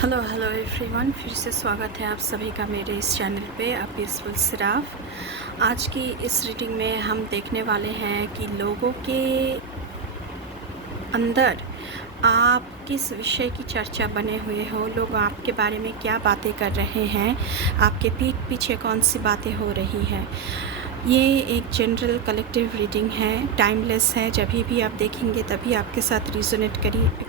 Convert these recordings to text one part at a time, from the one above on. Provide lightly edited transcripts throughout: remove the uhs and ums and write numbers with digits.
Hello hello everyone, फिर से स्वागत है आप सभी का मेरे इस चैनल पे आप पीसफुल सिराफ। आज की इस रीडिंग में हम देखने वाले हैं कि लोगों के अंदर आप किस विषय की चर्चा बने हुए हो, लोग आपके बारे में क्या बातें कर रहे हैं, आपके पीठ पीछे कौन सी बातें हो रही हैं। ये एक जनरल कलेक्टिव रीडिंग है, टाइमलेस है। जब भी आप देखेंगे तभी आपके साथ रिजोनेट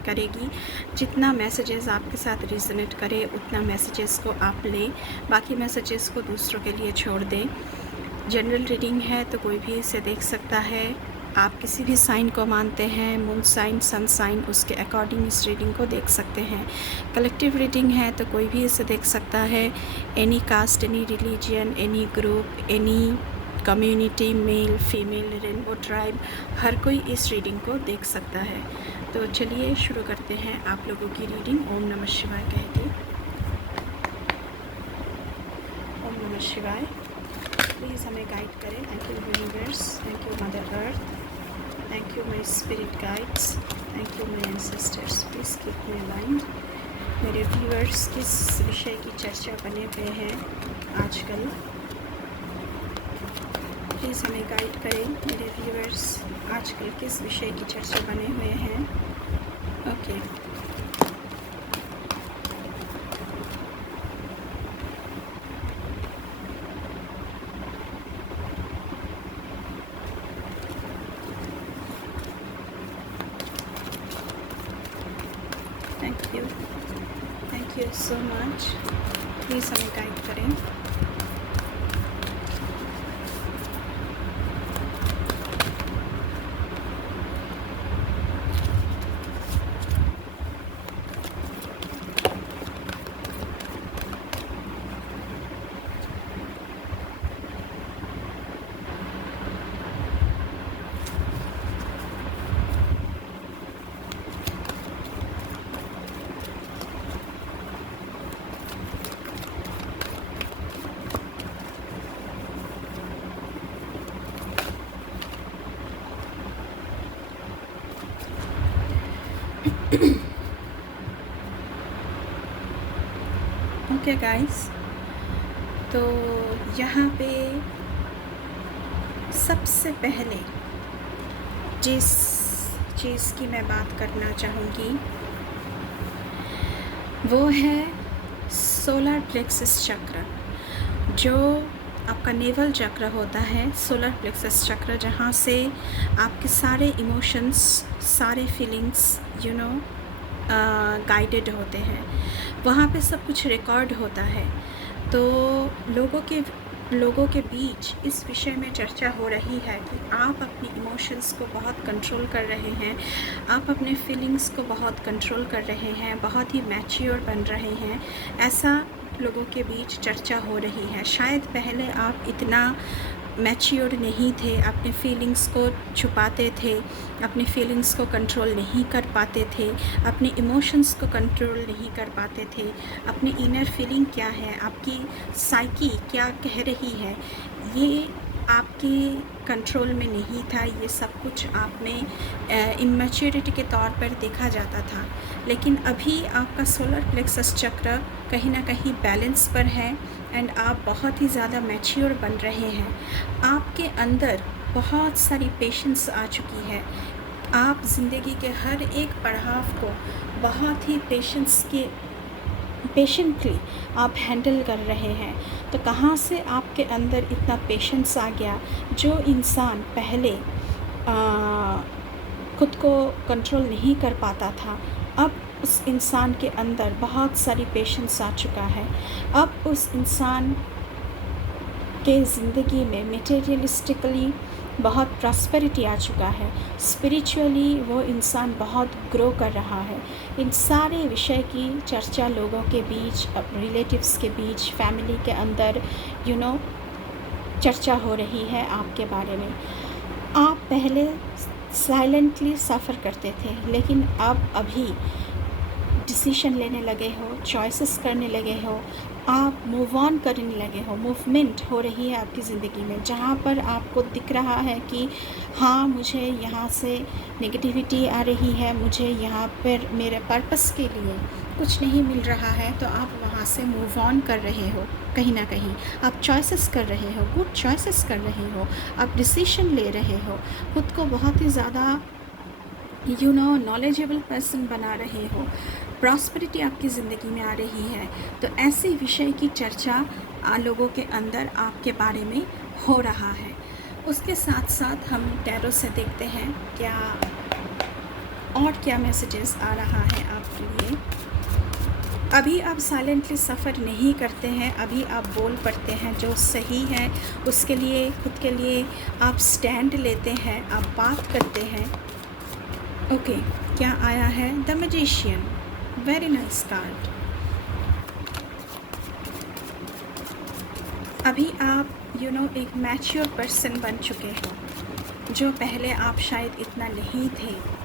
करेगी। जितना मैसेजेस आपके साथ रिजोनेट करे उतना मैसेजेस को आप लें, बाकी मैसेजेस को दूसरों के लिए छोड़ दें। जनरल रीडिंग है तो कोई भी इसे देख सकता है। आप किसी भी साइन को मानते हैं, मून साइन, सन साइन, उसके अकॉर्डिंग इस रीडिंग को देख सकते हैं। कलेक्टिव रीडिंग है तो कोई भी इसे देख सकता है। Any caste, any religion, any group, any community, male, female, rainbow tribe, हर कोई इस रीडिंग को देख सकता है। तो चलिए शुरू करते हैं आप लोगों की रीडिंग। ओम नमः शिवाय कह के। ओम नमः शिवाय। प्लीज़ हमें गाइड करें। Thank you universe, thank you mother earth, thank you my spirit guides, thank you my ancestors. Please keep me aligned. मेरे व्यूअर्स किस विषय की चर्चा बने हुए हैं आजकल, प्लीज़ हमें गाइड करें। मेरे व्यूअर्स आजकल किस विषय की चर्चा बने हुए हैं। Okay, thank you so much. Please हमें गाइड करें। ओके गाइस, तो यहाँ पे सबसे पहले जिस चीज़ की मैं बात करना चाहूँगी वो है सोलर प्लेक्सस चक्र, जो आपका नेवल चक्र होता है। सोलर प्लेक्सस चक्र जहाँ से आपके सारे इमोशंस, सारे फीलिंग्स गाइडेड होते हैं, वहाँ पे सब कुछ रिकॉर्ड होता है। तो लोगों के बीच इस विषय में चर्चा हो रही है कि आप अपनी इमोशंस को बहुत कंट्रोल कर रहे हैं, आप अपने फीलिंग्स को बहुत कंट्रोल कर रहे हैं, बहुत ही मैच्योर बन रहे हैं, ऐसा लोगों के बीच चर्चा हो रही है। शायद पहले आप इतना मैच्योर नहीं थे, अपने फीलिंग्स को छुपाते थे, अपनी फीलिंग्स को कंट्रोल नहीं कर पाते थे, अपने इमोशंस को कंट्रोल नहीं कर पाते थे। अपनी इनर फीलिंग क्या है, आपकी साइकी क्या कह रही है, ये आपके कंट्रोल में नहीं था। ये सब कुछ आप में इमैच्योरिटी के तौर पर देखा जाता था। लेकिन अभी आपका सोलर प्लेक्सस चक्र कहीं ना कहीं बैलेंस पर है एंड आप बहुत ही ज़्यादा मैच्योर बन रहे हैं। आपके अंदर बहुत सारी पेशेंस आ चुकी है। आप ज़िंदगी के हर एक पड़ाव को बहुत ही पेशेंटली आप हैंडल कर रहे हैं। तो कहाँ से आपके अंदर इतना पेशेंस आ गया? जो इंसान पहले खुद को कंट्रोल नहीं कर पाता था, अब उस इंसान के अंदर बहुत सारी पेशेंस आ चुका है। अब उस इंसान के ज़िंदगी में मटेरियलिस्टिकली बहुत प्रॉस्पेरिटी आ चुका है। स्पिरिचुअली वो इंसान बहुत ग्रो कर रहा है। इन सारे विषय की चर्चा लोगों के बीच, रिलेटिव्स के बीच, फैमिली के अंदर चर्चा हो रही है आपके बारे में। आप पहले साइलेंटली सफ़र करते थे, लेकिन अब अभी डिसीजन लेने लगे हो, चॉइसेस करने लगे हो, आप मूव ऑन करने लगे हो, मूवमेंट हो रही है आपकी ज़िंदगी में, जहाँ पर आपको दिख रहा है कि हाँ मुझे यहाँ से नेगेटिविटी आ रही है, मुझे यहाँ पर मेरे पर्पस के लिए कुछ नहीं मिल रहा है, तो आप वहाँ से मूव ऑन कर रहे हो। कहीं ना कहीं आप चॉइसेस कर रहे हो, गुड चॉइसेस कर रहे हो, आप डिसीजन ले रहे हो, खुद को बहुत ही ज़्यादा नॉलेजेबल पर्सन बना रहे हो, प्रॉस्पेरिटी आपकी ज़िंदगी में आ रही है। तो ऐसे विषय की चर्चा लोगों के अंदर आपके बारे में हो रहा है। उसके साथ साथ हम टैरो से देखते हैं क्या मैसेजेस आ रहा है आपके लिए। अभी आप साइलेंटली सफ़र नहीं करते हैं, अभी आप बोल पड़ते हैं जो सही है, उसके लिए खुद के लिए आप स्टैंड लेते हैं, आप बात करते हैं। ओके, क्या आया है? The magician, very nice card. अभी आप एक मैच्योर पर्सन बन चुके हो, जो पहले आप शायद इतना नहीं थे।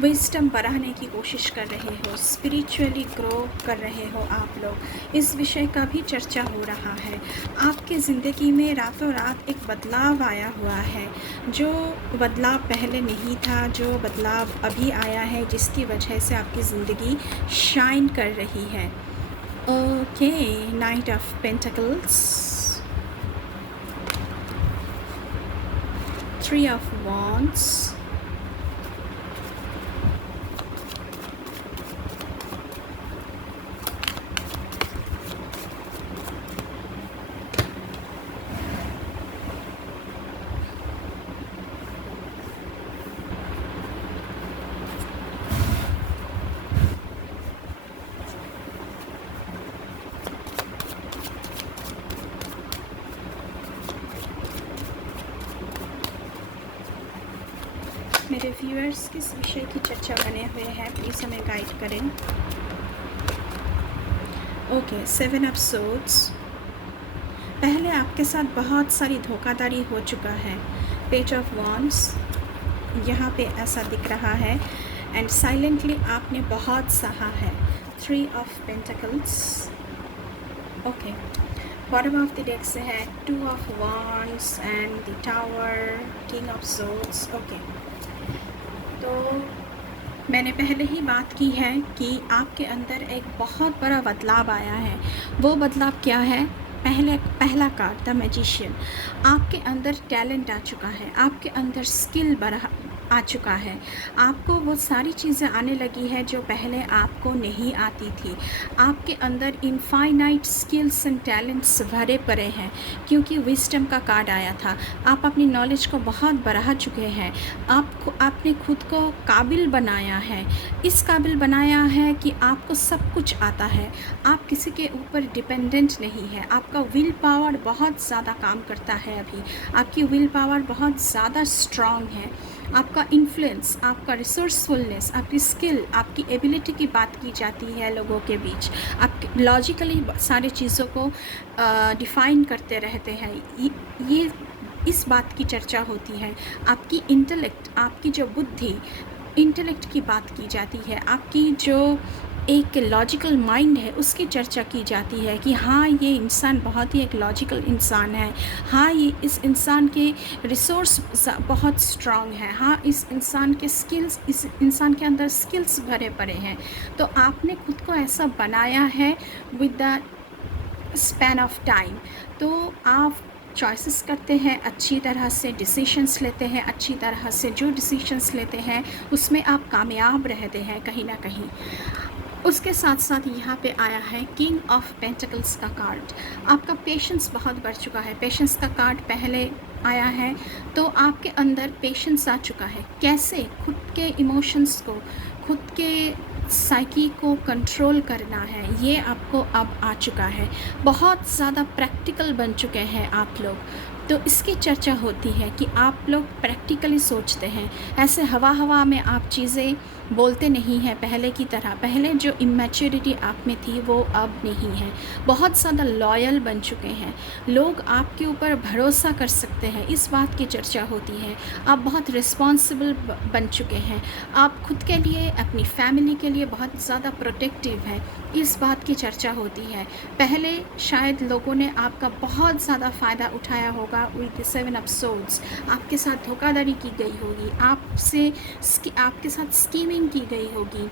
विजडम बढ़ाने की कोशिश कर रहे हो, स्पिरिचुअली ग्रो कर रहे हो आप लोग। इस विषय का भी चर्चा हो रहा है। आपके ज़िंदगी में रातों रात एक बदलाव आया हुआ है, जो बदलाव पहले नहीं था, जो बदलाव अभी आया है, जिसकी वजह से आपकी ज़िंदगी शाइन कर रही है। Okay, night of pentacles, 3 of wands, मेरे व्यूअर्स किस विषय की चर्चा बने हुए हैं, प्लीज़ हमें गाइड करें। ओके, 7 ऑफ सोर्ड्स, पहले आपके साथ बहुत सारी धोखाधड़ी हो चुका है। पेज ऑफ वॉन्ड्स, यहाँ पे ऐसा दिख रहा है, एंड साइलेंटली आपने बहुत सहा है। 3 of pentacles, okay. Bottom of the deck से है 2 of wands and the tower, king of swords. Okay, तो मैंने पहले ही बात की है कि आपके अंदर एक बहुत बड़ा बदलाव आया है। वो बदलाव क्या है? पहला कार्ड द मैजिशियन, आपके अंदर टैलेंट आ चुका है, आपके अंदर स्किल बढ़ा आ चुका है, आपको वो सारी चीज़ें आने लगी है जो पहले आपको नहीं आती थी। आपके अंदर इनफाइनाइट स्किल्स एंड टैलेंट्स भरे पड़े हैं, क्योंकि विजडम का कार्ड आया था। आप अपनी नॉलेज को बहुत बढ़ा चुके हैं, आपने खुद को काबिल बनाया है, इस काबिल बनाया है कि आपको सब कुछ आता है, आप किसी के ऊपर डिपेंडेंट नहीं है। आपका विल पावर बहुत ज़्यादा काम करता है अभी, आपकी विल पावर बहुत ज़्यादा स्ट्रॉन्ग है। आपका इन्फ्लुएंस, आपका रिसोर्सफुलनेस, आपकी स्किल, आपकी एबिलिटी की बात की जाती है लोगों के बीच। आप लॉजिकली सारी चीज़ों को डिफ़ाइन करते रहते हैं, ये इस बात की चर्चा होती है। आपकी इंटेलेक्ट, आपकी जो बुद्धि, इंटेलेक्ट की बात की जाती है, आपकी जो एक लॉजिकल माइंड है उसकी चर्चा की जाती है कि हाँ ये इंसान बहुत ही एक लॉजिकल इंसान है, हाँ ये इस इंसान के रिसोर्स बहुत स्ट्रांग है, हाँ इस इंसान के स्किल्स, इस इंसान के अंदर स्किल्स भरे पड़े हैं। तो आपने खुद को ऐसा बनाया है with the span of time. तो आप चॉइसेस करते हैं, अच्छी तरह से डिसीशंस लेते हैं, अच्छी तरह से जो डिसीशंस लेते हैं उसमें आप कामयाब रहते हैं कहीं ना कहीं। उसके साथ साथ यहाँ पे आया है किंग ऑफ पेंटिकल्स का कार्ड। आपका पेशेंस बहुत बढ़ चुका है, पेशेंस का कार्ड पहले आया है, तो आपके अंदर पेशेंस आ चुका है। कैसे खुद के इमोशंस को, खुद के साइकी को कंट्रोल करना है, ये आपको अब आ चुका है। बहुत ज़्यादा प्रैक्टिकल बन चुके हैं आप लोग। तो इसकी चर्चा होती है कि आप लोग प्रैक्टिकली सोचते हैं, ऐसे हवा हवा में आप चीज़ें बोलते नहीं हैं पहले की तरह। पहले जो इमेच्योरिटी आप में थी वो अब नहीं है। बहुत ज़्यादा लॉयल बन चुके हैं लोग, आपके ऊपर भरोसा कर सकते हैं, इस बात की चर्चा होती है। आप बहुत रिस्पॉन्सिबल बन चुके हैं, आप खुद के लिए, अपनी फैमिली के लिए बहुत ज़्यादा प्रोटेक्टिव है, इस बात की चर्चा होती है। पहले शायद लोगों ने आपका बहुत ज़्यादा फ़ायदा उठाया होगा विद 7 एपिसोड्स, आपके साथ धोखाधड़ी की गई होगी, आपके साथ स्कीमिंग की गई होगी,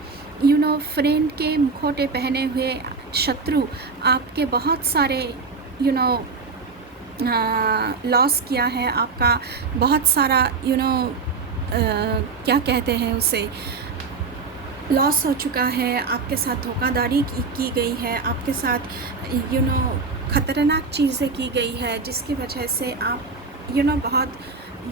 फ्रेंड के मुखौटे पहने हुए शत्रु आपके बहुत सारे लॉस किया है, आपका बहुत सारा क्या कहते हैं उसे, लॉस हो चुका है, आपके साथ धोखाधड़ी की गई है, आपके साथ ख़तरनाक चीज़ें की गई है, जिसकी वजह से आप बहुत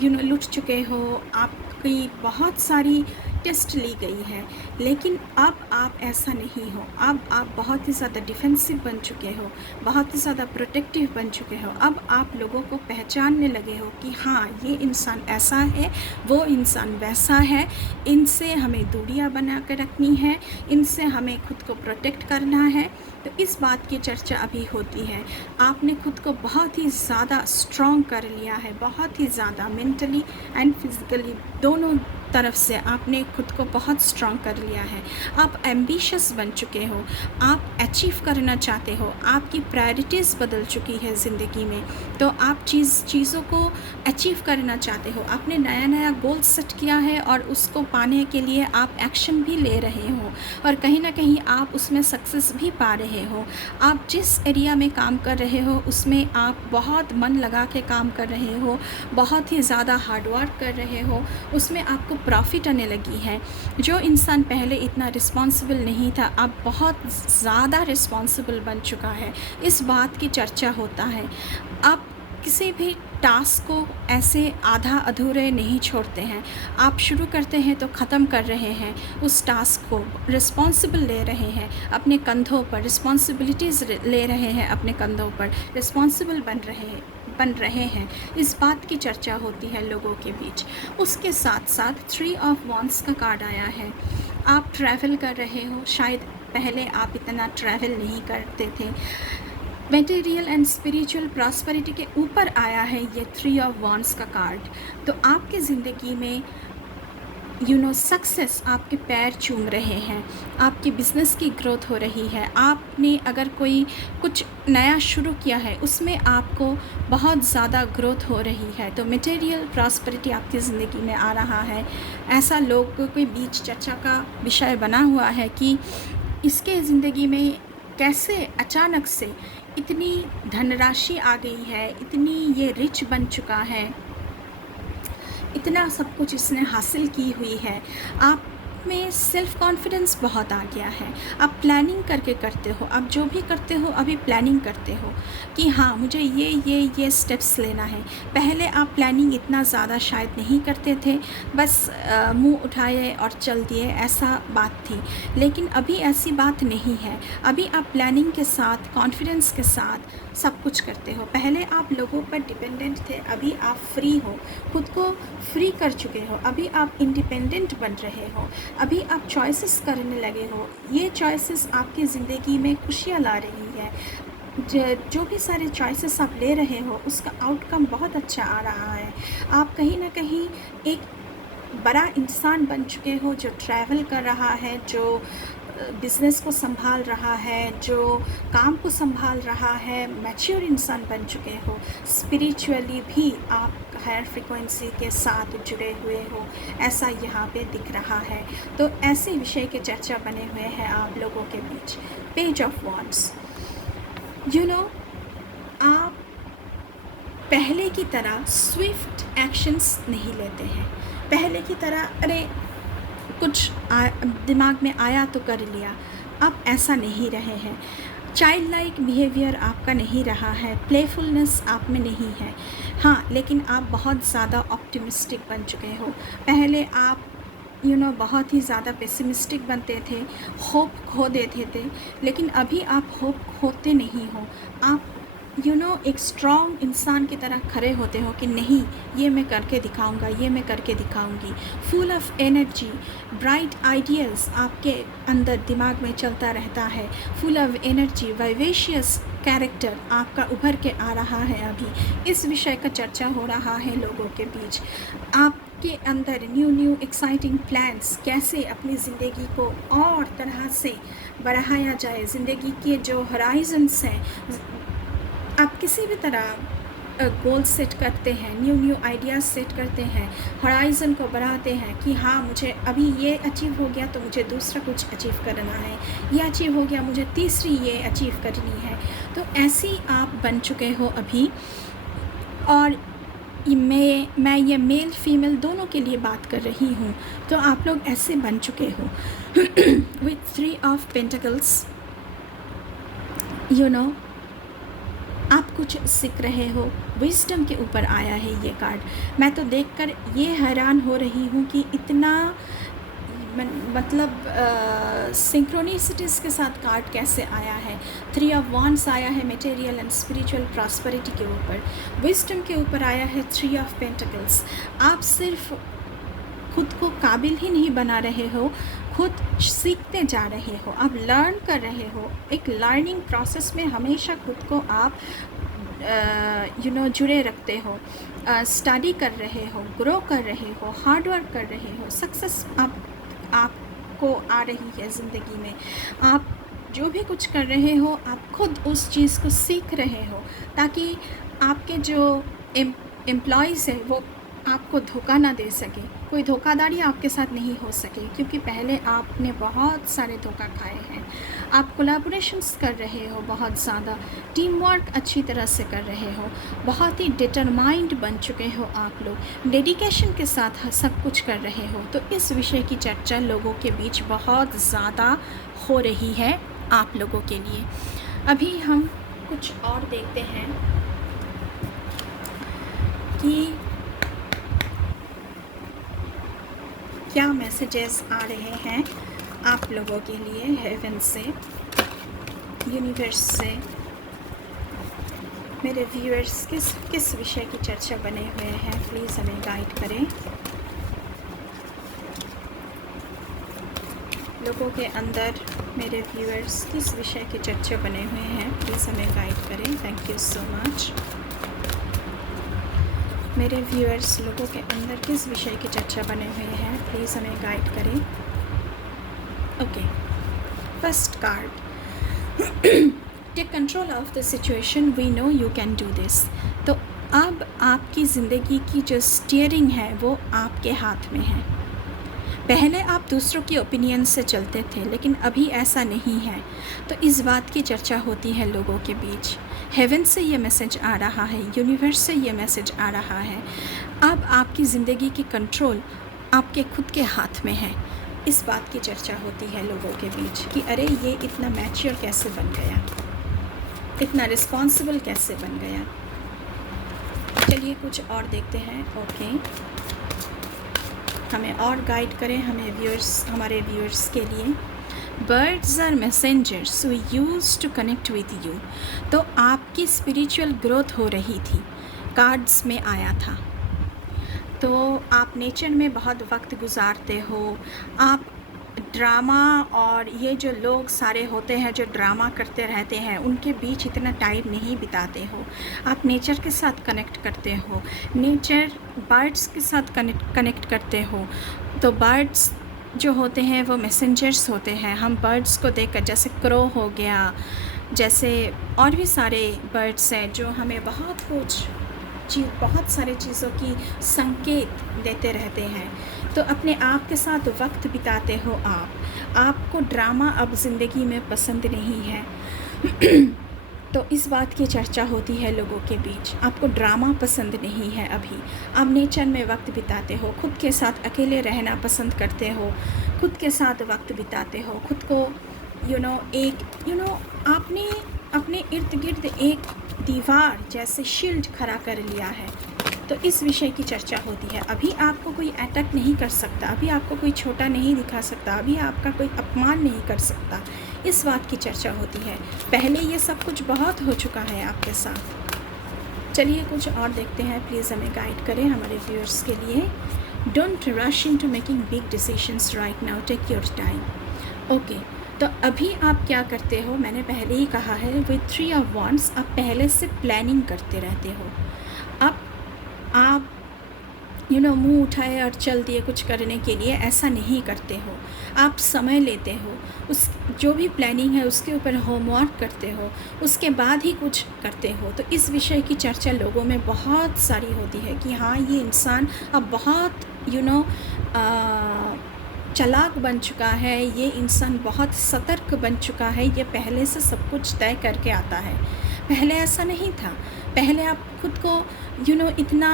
लुट चुके हो, आपकी बहुत सारी टेस्ट ली गई है। लेकिन अब आप ऐसा नहीं हो, अब आप बहुत ही ज़्यादा डिफेंसिव बन चुके हो, बहुत ही ज़्यादा प्रोटेक्टिव बन चुके हो। अब आप लोगों को पहचानने लगे हो कि हाँ, ये इंसान ऐसा है, वो इंसान वैसा है, इनसे हमें दूरियां बना कर रखनी है, इनसे हमें खुद को प्रोटेक्ट करना है। तो इस बात की चर्चा अभी होती है। आपने खुद को बहुत ही ज़्यादा स्ट्रॉन्ग कर लिया है, बहुत ही ज़्यादा मेंटली एंड फिज़िकली दोनों तरफ से आपने खुद को बहुत स्ट्रॉन्ग कर लिया है। आप एम्बिशियस बन चुके हो, आप अचीव करना चाहते हो, आपकी प्रायोरिटीज़ बदल चुकी है ज़िंदगी में, तो आप चीज़ों को अचीव करना चाहते हो। आपने नया नया गोल सेट किया है और उसको पाने के लिए आप एक्शन भी ले रहे हो और कहीं ना कहीं आप उसमें सक्सेस भी पा रहे हो। आप जिस एरिया में काम कर रहे हो उसमें आप बहुत मन लगा के काम कर रहे हो, बहुत ही ज़्यादा हार्डवर्क कर रहे हो, उसमें आपको प्रॉफिट आने लगी है। जो इंसान पहले इतना रिस्पॉन्सिबल नहीं था, अब बहुत ज़्यादा रिस्पॉन्सिबल बन चुका है, इस बात की चर्चा होता है। आप किसी भी टास्क को ऐसे आधा अधूरे नहीं छोड़ते हैं, आप शुरू करते हैं तो ख़त्म कर रहे हैं उस टास्क को, रिस्पॉन्सिबल ले रहे हैं अपने कंधों पर, रिस्पॉन्सिबिलिटीज़ ले रहे हैं अपने कंधों पर, रिस्पॉन्सिबल बन रहे हैं। इस बात की चर्चा होती है लोगों के बीच। उसके साथ साथ 3 ऑफ वॉन्ड्स का कार्ड आया है। आप ट्रैवल कर रहे हो, शायद पहले आप इतना ट्रैवल नहीं करते थे। मटेरियल एंड स्पिरिचुअल प्रॉस्पेरिटी के ऊपर आया है ये 3 ऑफ वॉन्ड्स का कार्ड। तो आपकी ज़िंदगी में सक्सेस आपके पैर चूम रहे हैं, आपकी बिज़नेस की ग्रोथ हो रही है। आपने अगर कोई कुछ नया शुरू किया है उसमें आपको बहुत ज़्यादा ग्रोथ हो रही है, तो मटेरियल प्रॉस्पेरिटी आपकी ज़िंदगी में आ रहा है। ऐसा लोगों के बीच चर्चा का विषय बना हुआ है कि इसके ज़िंदगी में कैसे अचानक से इतनी धनराशि आ गई है, इतनी ये रिच बन चुका है, इतना सब कुछ इसने हासिल की हुई है। आप में सेल्फ़ कॉन्फिडेंस बहुत आ गया है। आप प्लानिंग करके करते हो, आप जो भी करते हो अभी प्लानिंग करते हो कि हाँ, मुझे ये स्टेप्स लेना है। पहले आप प्लानिंग इतना ज़्यादा शायद नहीं करते थे, बस मुंह उठाए और चल दिए, ऐसा बात थी। लेकिन अभी ऐसी बात नहीं है। अभी आप प्लानिंग के साथ, कॉन्फिडेंस के साथ सब कुछ करते हो। पहले आप लोगों पर डिपेंडेंट थे, अभी आप फ्री हो, खुद को फ्री कर चुके हो, अभी आप इंडिपेंडेंट बन रहे हो, अभी आप चॉइसेस करने लगे हो। ये चॉइसेस आपकी ज़िंदगी में खुशियाँ ला रही है। जो भी सारे चॉइसेस आप ले रहे हो उसका आउटकम बहुत अच्छा आ रहा है। आप कहीं ना कहीं एक बड़ा इंसान बन चुके हो, जो ट्रैवल कर रहा है, जो बिज़नेस को संभाल रहा है, जो काम को संभाल रहा है, मैच्योर इंसान बन चुके हो। स्पिरिचुअली भी आप हायर फ्रिक्वेंसी के साथ जुड़े हुए हो, ऐसा यहाँ पे दिख रहा है। तो ऐसे विषय के चर्चा बने हुए हैं आप लोगों के बीच। पेज ऑफ वॉन्ड्स, आप पहले की तरह स्विफ्ट एक्शंस नहीं लेते हैं। पहले की तरह अरे कुछ दिमाग में आया तो कर लिया, अब ऐसा नहीं रहे हैं। चाइल्ड लाइक बिहेवियर आपका नहीं रहा है, प्लेफुलनेस आप में नहीं है। हाँ, लेकिन आप बहुत ज़्यादा ऑप्टिमिस्टिक बन चुके हो। पहले आप बहुत ही ज़्यादा पेसिमिस्टिक बनते थे, होप खो देते थे, लेकिन अभी आप होप खोते नहीं हो। आप एक स्ट्रॉन्ग इंसान की तरह खड़े होते हो कि नहीं, ये मैं करके दिखाऊंगा, ये मैं करके दिखाऊंगी। Full of energy, bright ideas आपके अंदर दिमाग में चलता रहता है। Full of energy, vivacious character आपका उभर के आ रहा है। अभी इस विषय का चर्चा हो रहा है लोगों के बीच। आपके अंदर न्यू एक्साइटिंग प्लान्स, कैसे अपनी ज़िंदगी को और तरह से बढ़ाया जाए। ज़िंदगी के जो हराइजन्स हैं, आप किसी भी तरह गोल सेट करते हैं, न्यू आइडियाज़ सेट करते हैं, हराइज़न को बढ़ाते हैं कि हाँ, मुझे अभी ये अचीव हो गया तो मुझे दूसरा कुछ अचीव करना है, ये अचीव हो गया मुझे तीसरी ये अचीव करनी है। तो ऐसी आप बन चुके हो अभी। और मैं ये मेल फीमेल दोनों के लिए बात कर रही हूँ। तो आप लोग ऐसे बन चुके हो विथ 3 ऑफ पेंटिकल्स। आप कुछ सीख रहे हो, विजडम के ऊपर आया है ये कार्ड। मैं तो देखकर ये हैरान हो रही हूँ कि इतना मतलब सिंक्रोनिसिटीज़ के साथ कार्ड कैसे आया है। 3 ऑफ वांड्स आया है मटेरियल एंड स्पिरिचुअल प्रॉस्पेरिटी के ऊपर। विजडम के ऊपर आया है 3 ऑफ पेंटिकल्स। आप सिर्फ खुद को काबिल ही नहीं बना रहे हो, खुद सीखते जा रहे हो, आप लर्न कर रहे हो। एक लर्निंग प्रोसेस में हमेशा खुद को आप जुड़े रखते हो, स्टडी कर रहे हो, ग्रो कर रहे हो, हार्ड वर्क कर रहे हो। सक्सेस आपको आ रही है ज़िंदगी में। आप जो भी कुछ कर रहे हो, आप खुद उस चीज़ को सीख रहे हो ताकि आपके जो एम्प्लॉयज़ हैं वो आपको धोखा ना दे सके, कोई धोखाधड़ी आपके साथ नहीं हो सके, क्योंकि पहले आपने बहुत सारे धोखा खाए हैं। आप कोलैबोरेशंस कर रहे हो, बहुत ज़्यादा टीम वर्क अच्छी तरह से कर रहे हो, बहुत ही डिटरमाइंड बन चुके हो आप लोग, डेडिकेशन के साथ सब कुछ कर रहे हो। तो इस विषय की चर्चा लोगों के बीच बहुत ज़्यादा हो रही है आप लोगों के लिए। अभी हम कुछ और देखते हैं कि क्या मैसेजेस आ रहे हैं आप लोगों के लिए हेवन से, यूनिवर्स से। मेरे व्यूअर्स किस विषय की चर्चा बने हुए हैं, प्लीज़ हमें गाइड करें। लोगों के अंदर मेरे व्यूअर्स किस विषय की चर्चा बने हुए हैं, प्लीज़ हमें गाइड करें। Thank you so much. मेरे व्यूअर्स लोगों के अंदर किस विषय की चर्चा बने हुए हैं, प्लीज़ हमें गाइड करें। Okay, first card, take control of the situation, we know you can do this. तो अब आपकी ज़िंदगी की जो स्टीयरिंग है वो आपके हाथ में है। पहले आप दूसरों की ओपिनियन से चलते थे, लेकिन अभी ऐसा नहीं है। तो इस बात की चर्चा होती है लोगों के बीच। हेवन से ये मैसेज आ रहा है, यूनिवर्स से ये मैसेज आ रहा है, अब आपकी ज़िंदगी की कंट्रोल आपके खुद के हाथ में है। इस बात की चर्चा होती है लोगों के बीच कि अरे ये इतना मैच्योर कैसे बन गया, इतना रिस्पॉन्सिबल कैसे बन गया। चलिए कुछ और देखते हैं। ओके, हमें और गाइड करें, हमारे व्यूअर्स के लिए। Birds are messengers we use to connect with you. तो आपकी स्पिरिचुअल ग्रोथ हो रही थी, कार्ड्स में आया था। तो आप नेचर में बहुत वक्त गुजारते हो, आप ड्रामा और ये जो लोग सारे होते हैं जो ड्रामा करते रहते हैं उनके बीच इतना टाइम नहीं बिताते हो। आप नेचर के साथ कनेक्ट करते हो, नेचर बर्ड्स के साथ कनेक्ट करते हो। तो बर्ड्स जो होते हैं वो मैसेंजर्स होते हैं। हम बर्ड्स को देखकर, जैसे क्रो हो गया, जैसे और भी सारे बर्ड्स हैं जो हमें बहुत सारी चीज़ों की संकेत देते रहते हैं। तो अपने आप के साथ वक्त बिताते हो आपको ड्रामा अब ज़िंदगी में पसंद नहीं है। तो इस बात की चर्चा होती है लोगों के बीच, आपको ड्रामा पसंद नहीं है। अभी आप नेचर में वक्त बिताते हो, खुद के साथ अकेले रहना पसंद करते हो, खुद के साथ वक्त बिताते हो, खुद को आपने अपने इर्द गिर्द एक दीवार जैसे शील्ड खड़ा कर लिया है। तो इस विषय की चर्चा होती है। अभी आपको कोई अटैक नहीं कर सकता, अभी आपको कोई छोटा नहीं दिखा सकता, अभी आपका कोई अपमान नहीं कर सकता, इस बात की चर्चा होती है। पहले ये सब कुछ बहुत हो चुका है आपके साथ। चलिए कुछ और देखते हैं, प्लीज़ हमें गाइड करें हमारे व्यूअर्स के लिए। Don't rush into making big decisions right now, take your time. Okay, तो अभी आप क्या करते हो, मैंने पहले ही कहा है, विथ 3 ऑफ वांड्स आप पहले से प्लानिंग करते रहते हो। अब आप मुंह उठाए और चल दिए कुछ करने के लिए, ऐसा नहीं करते हो। आप समय लेते हो, उस जो भी प्लानिंग है उसके ऊपर होमवर्क करते हो, उसके बाद ही कुछ करते हो। तो इस विषय की चर्चा लोगों में बहुत सारी होती है कि हाँ, ये इंसान अब बहुत चालाक बन चुका है, ये इंसान बहुत सतर्क बन चुका है, ये पहले से सब कुछ तय करके आता है। पहले ऐसा नहीं था, पहले आप खुद को इतना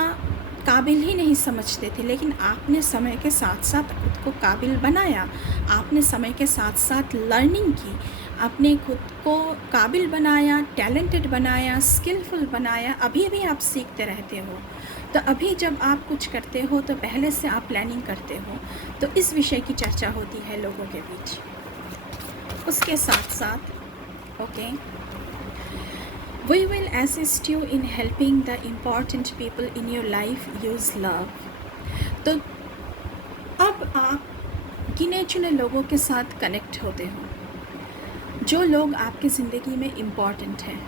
काबिल ही नहीं समझते थे, लेकिन आपने समय के साथ साथ खुद को काबिल बनाया, आपने समय के साथ साथ लर्निंग की, आपने खुद को काबिल बनाया, टैलेंटेड बनाया, स्किलफुल बनाया। अभी भी आप सीखते रहते हो। तो अभी जब आप कुछ करते हो तो पहले से आप प्लानिंग करते हो। तो इस विषय की चर्चा होती है लोगों के बीच। उसके साथ साथ okay, we will assist you in helping the important people in your life use love। तो अब आप गिने चुने लोगों के साथ कनेक्ट होते हो, जो लोग आपकी ज़िंदगी में इम्पॉर्टेंट हैं,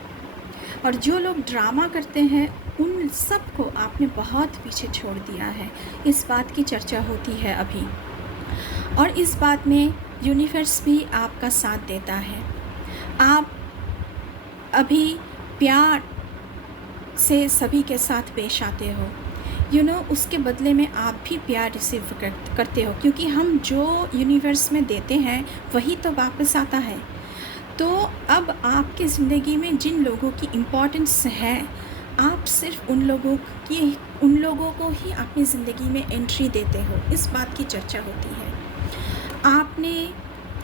और जो लोग ड्रामा करते हैं उन सब को आपने बहुत पीछे छोड़ दिया है। इस बात की चर्चा होती है अभी, और इस बात में यूनिवर्स भी आपका साथ देता है। आप अभी प्यार से सभी के साथ पेश आते हो, उसके बदले में आप भी प्यार रिसीव करते हो, क्योंकि हम जो यूनिवर्स में देते हैं वही तो वापस आता है। तो अब आपकी ज़िंदगी में जिन लोगों की इम्पोर्टेंस है, आप सिर्फ उन लोगों को ही अपनी ज़िंदगी में एंट्री देते हो। इस बात की चर्चा होती है। आपने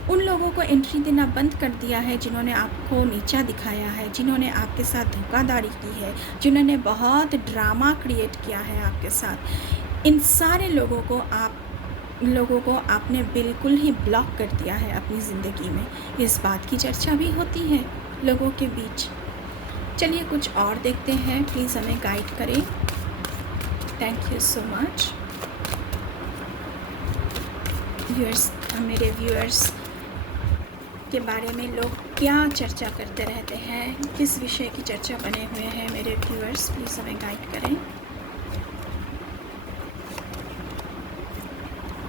उन लोगों को एंट्री देना बंद कर दिया है जिन्होंने आपको नीचा दिखाया है, जिन्होंने आपके साथ धोखाधड़ी की है, जिन्होंने बहुत ड्रामा क्रिएट किया है आपके साथ। इन सारे लोगों को आपने बिल्कुल ही ब्लॉक कर दिया है अपनी ज़िंदगी में। इस बात की चर्चा भी होती है लोगों के बीच। चलिए कुछ और देखते हैं, प्लीज़ हमें गाइड करें। Thank you so much viewers. मेरे व्यूअर्स के बारे में लोग क्या चर्चा करते रहते हैं, किस विषय की चर्चा बने हुए हैं मेरे व्यूअर्स, प्लीज़ हमें गाइड करें।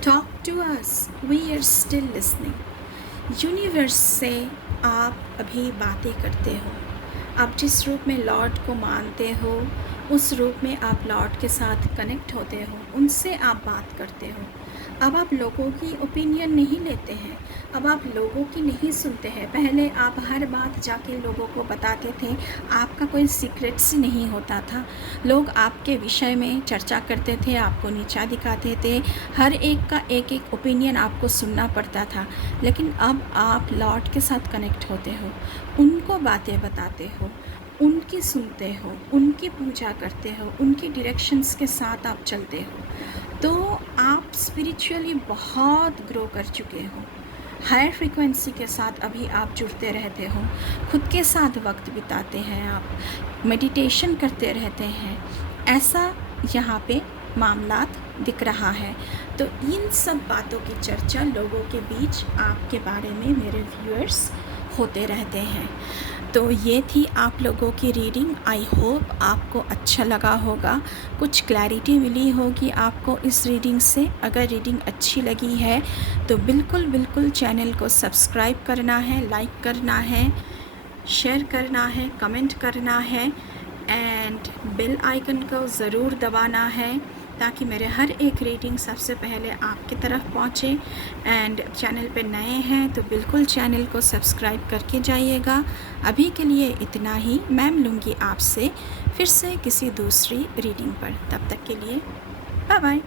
Talk to us, we are still listening. Universe से आप अभी बातें करते हो। आप जिस रूप में लॉर्ड को मानते हो, उस रूप में आप लॉर्ड के साथ कनेक्ट होते हो, उनसे आप बात करते हो। अब आप लोगों की ओपिनियन नहीं लेते हैं, अब आप लोगों की नहीं सुनते हैं। पहले आप हर बात जाके लोगों को बताते थे, आपका कोई सीक्रेट्स नहीं होता था। लोग आपके विषय में चर्चा करते थे, आपको नीचा दिखाते थे, हर एक का एक एक ओपिनियन आपको सुनना पड़ता था। लेकिन अब आप लॉर्ड के साथ कनेक्ट होते हो, उनको बातें बताते हो, उनकी सुनते हो, उनकी पूजा करते हो, उनकी डायरेक्शंस के साथ आप चलते हो। तो आप स्पिरिचुअली बहुत ग्रो कर चुके हो। हायर फ्रीक्वेंसी के साथ अभी आप जुड़ते रहते हो, खुद के साथ वक्त बिताते हैं, आप मेडिटेशन करते रहते हैं। ऐसा यहाँ पे मामलात दिख रहा है। तो इन सब बातों की चर्चा लोगों के बीच आपके बारे में मेरे व्यूअर्स होते रहते हैं। तो ये थी आप लोगों की रीडिंग। आई होप आपको अच्छा लगा होगा, कुछ क्लैरिटी मिली होगी आपको इस रीडिंग से। अगर रीडिंग अच्छी लगी है तो बिल्कुल चैनल को सब्सक्राइब करना है, लाइक करना है, शेयर करना है, कमेंट करना है, एंड बेल आइकन को ज़रूर दबाना है ताकि मेरे हर एक रीडिंग सबसे पहले आपकी तरफ पहुँचे। एंड चैनल पे नए हैं तो बिल्कुल चैनल को सब्सक्राइब करके जाइएगा। अभी के लिए इतना ही। मैं मिलूँगी आपसे फिर से किसी दूसरी रीडिंग पर। तब तक के लिए बाय बाय।